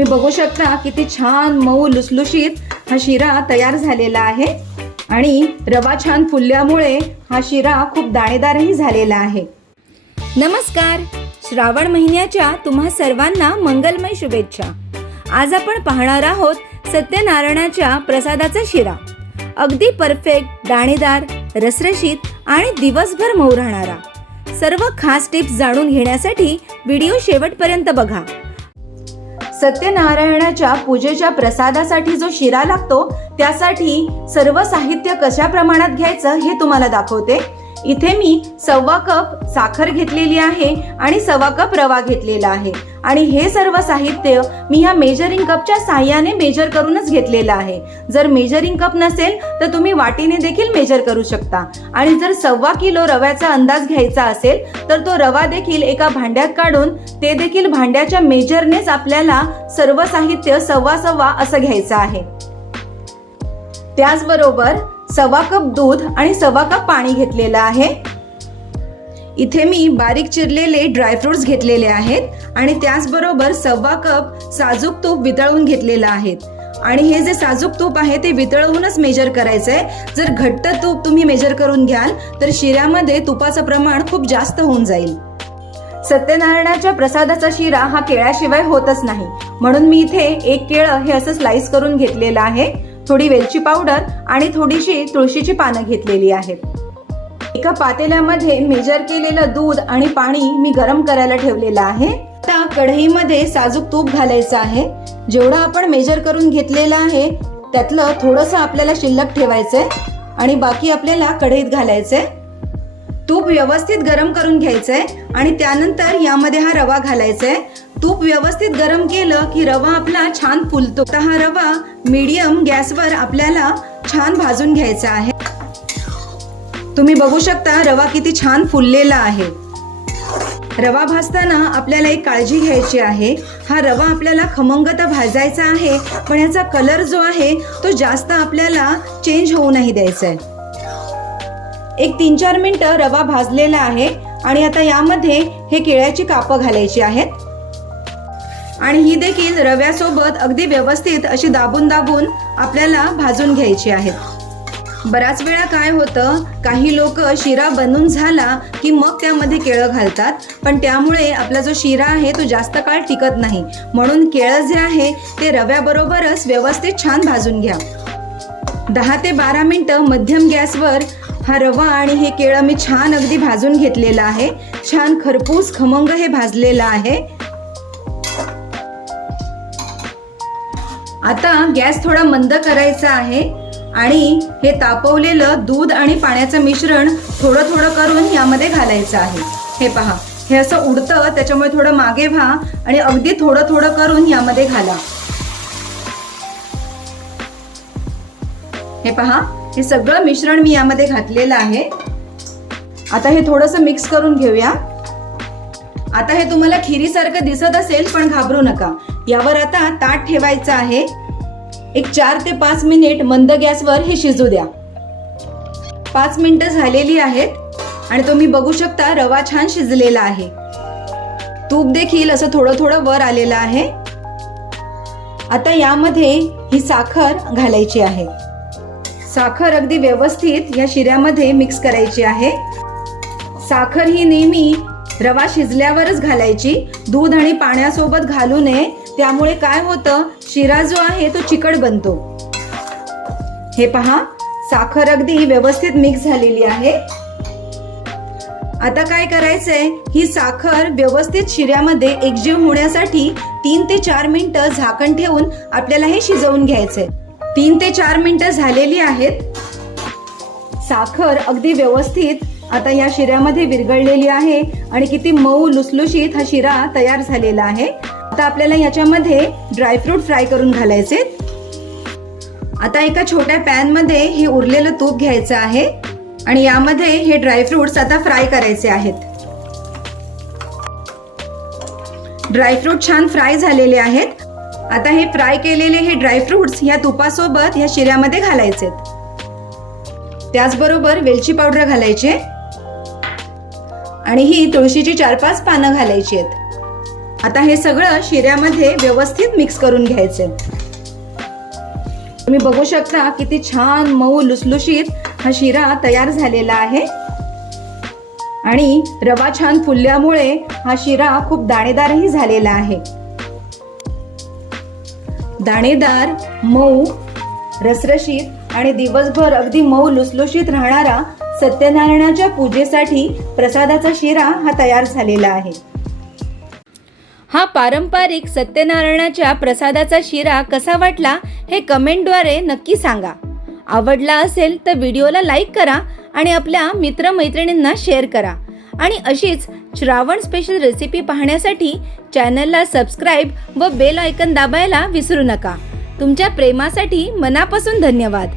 तुम्ही बघू शकता किती छान मऊ लुसलुशीत हा शिरा तयार झालेला आहे. आणि रवा छान फुलल्यामुळे हा शिरा खूप दाणेदारही झालेला आहे. नमस्कार. श्रावण महिन्याच्या तुम्हा सर्वांना मंगलमय शुभेच्छा. आज आपण पाहणार आहोत सत्यनारायणाच्या प्रसादाचा शिरा. अगदी परफेक्ट दाणेदार रसरशीत आणि दिवसभर मऊ राहणारा. सर्व खास टिप्स जाणून घेण्यासाठी व्हिडिओ शेवटपर्यंत बघा. सत्यनारायणाच्या पूजेच्या प्रसादासाठी जो शिरा लागतो त्यासाठी सर्व साहित्य कशा प्रमाणात घ्यायचं हे तुम्हाला दाखवते. इथे मी सव्वा कप साखर घेतलेली आहे आणि सव्वा कप रवा घेतलेला आहे. आणि हे सर्व साहित्य मी ह्या मेजरिंग कपच्या साह्याने मेजर करूनच घेतलेलं आहे. जर मेजरिंग कप नसेल तर तुम्ही वाटीने देखील मेजर करू शकता. आणि जर सव्वा किलो रव्याचा अंदाज घ्यायचा असेल तर तो रवा देखील एका भांड्यात काढून ते देखील भांड्याच्या मेजरनेच आपल्याला सर्व साहित्य सव्वा सव्वा असं घ्यायचं आहे. त्याचबरोबर सव्वा कप दूध आणि सव्वा कप पाणी घेतलेलं आहे. इथे मी बारीक चिरलेले ड्रायफ्रुट्स घेतलेले आहेत आणि त्याचबरोबर सव्वा कप साजूक तूप वितळवून घेतलेलं आहे. आणि हे जे साजूक तूप आहे ते वितळवूनच मेजर करायचं आहे जर घट्ट तूप तुम्ही मेजर करून घ्याल तर शिऱ्यामध्ये तुपाचं प्रमाण खूप जास्त होऊन जाईल. सत्यनारायणाच्या प्रसादाचा शिरा हा केळ्याशिवाय होतच नाही. म्हणून मी इथे एक केळं हे असं स्लाइस करून घेतलेलं आहे. थोडी वेलची पावडर आणि थोडीशी तुळशीची पानं घेतलेली आहेत. एका पातेल्यामध्ये मेजर केलेलं दूध आणि पाणी मी गरम करायला ठेवलेलं आहे. आता कढईमध्ये साजूक तूप घालायचं आहे. जेवढं आपण मेजर करून घेतलेलं आहे त्यातलं थोडंसं आपल्याला शिल्लक ठेवायचंय आणि बाकी आपल्याला कढईत घालायचंय. तूप व्यवस्थित गरम करून घ्यायचंय आणि त्यानंतर यामध्ये हा रवा घालायचाय. तूप व्यवस्थित गरम केलं की रवा आपला छान फुलतो. तर हा रवा मीडियम गॅसवर आपल्याला छान भाजून घ्यायचा आहे. तुम्ही बघू शकता रवा किती छान फुललेला आहे. रवा भाजताना आपल्याला एक काळजी घ्यायची आहे. हा रवा आपल्याला खमंगता भाजायचा आहे पण याचा कलर जो आहे तो जास्त आपल्याला चेंज होऊ नाही द्यायचा आहे एक तीन चार मिनटं रवा भाजलेला आहे आणि आता यामध्ये हे केळ्याची कापं घालायची आहेत. आणि ही देखील रव्यासोबत अगदी व्यवस्थित अशी दाबून दाबून आपल्याला भाजून घ्यायची आहेत बऱ्याच वेळा काय होतं काही लोक शिरा बनून झाला की मग त्यामध्ये केळं घालतात पण त्यामुळे आपला जो शिरा आहे तो जास्त काळ टिकत नाही. म्हणून केळं जे आहे ते रव्याबरोबरच व्यवस्थित छान भाजून घ्या. दहा ते बारा मिनटं मध्यम गॅसवर हा रवा आणि हे केळं मी छान अगदी भाजून घेतलेलं आहे. छान खरपूस खमंग हे भाजलेलं आहे. आता गॅस थोडा मंद करायचा आहे आणि हे तापवलेलं दूध आणि पाण्याचं मिश्रण थोडं थोडं करून यामध्ये घालायचं आहे. हे पहा हे असं उडतं त्याच्यामुळे थोडं मागे व्हा आणि अगदी थोडं थोडं करून यामध्ये घाला. हे पहा हे सगळं मिश्रण मी यामध्ये घातलेलं आहे. आता हे थोडंसं मिक्स करून घेऊया. आता हे तुम्हाला खिरीसारखं दिसत असेल पण घाबरू नका. यावर आता ताट ठेवायचं आहे. एक चार ते पाच मिनिट मंद गॅसवर हे शिजू द्या. पाच मिनिटं झालेली आहेत आणि तुम्ही बघू शकता रवा छान शिजलेला आहे. तूप देखील असं थोडं थोडं वर आलेलं आहे. आता यामध्ये ही साखर घालायची आहे. साखर अगदी व्यवस्थित या शिऱ्यामध्ये मिक्स करायची आहे. साखर ही नेहमी रवा शिजल्यावरच घालायची. दूध आणि पाण्यासोबत घालू नये. त्यामुळे काय होतं? शिरा जो आहे तो चिकट बनतो. हे पहा साखर अगदी व्यवस्थित मिक्स झालेली आहे. आता काय करायचंय? ही साखर व्यवस्थित शिऱ्यामध्ये एकजीव होण्यासाठी तीन ते चार मिनिटं झाकण ठेवून आपल्याला हे शिजवून घ्यायचंय. तीन ते चार मिनिटं झालेली आहेत. साखर अगदी व्यवस्थित आता या शिऱ्यामध्ये विरघळलेली आहे आणि किती मऊ लुसलुशीत हा शिरा तयार झालेला आहे. आता आपल्याला याच्यामध्ये ड्रायफ्रूट फ्राय करून घालायचे. आता एका छोट्या पॅनमध्ये हे उरलेलं तूप घ्यायचं आहे आणि यामध्ये हे ड्रायफ्रूट्स आता फ्राय करायचे आहेत. ड्रायफ्रूट छान फ्राय झालेले आहेत. आता हे फ्राय केलेले हे ड्रायफ्रूट्स या तुपासोबत या शिऱ्यामध्ये घालायचे. त्याचबरोबर वेलची पावडर घालायची. आणि ही तुळशीची चार पाच पानं घालायची आहेत. आता हे सगळं शिऱ्यामध्ये व्यवस्थित मिक्स करून घ्यायचे. तुम्ही बघू शकता किती छान मऊ लुसलुशीत हा शिरा तयार झालेला आहे. आणि रवा छान फुलल्यामुळे हा शिरा खूप दाणेदारही झालेला आहे. दाणेदार मऊ रसरशीत आणि दिवसभर अगदी मऊ लुसलुशीत राहणारा सत्यनारायणाच्या पूजेसाठी प्रसादाचा शिरा हा तयार झालेला आहे. हा पारंपरिक सत्यनारायणाच्या प्रसादाचा शिरा कसा वाटला हे कमेंटद्वारे नक्की सांगा. आवडला असेल तर व्हिडिओला लाईक करा आणि आपल्या मित्रमैत्रिणींना शेअर करा. आणि अशीच श्रावण स्पेशल रेसिपी पाहण्यासाठी चॅनलला सबस्क्राईब व बेल आयकन दाबायला विसरू नका. तुमच्या प्रेमासाठी मनापासून धन्यवाद.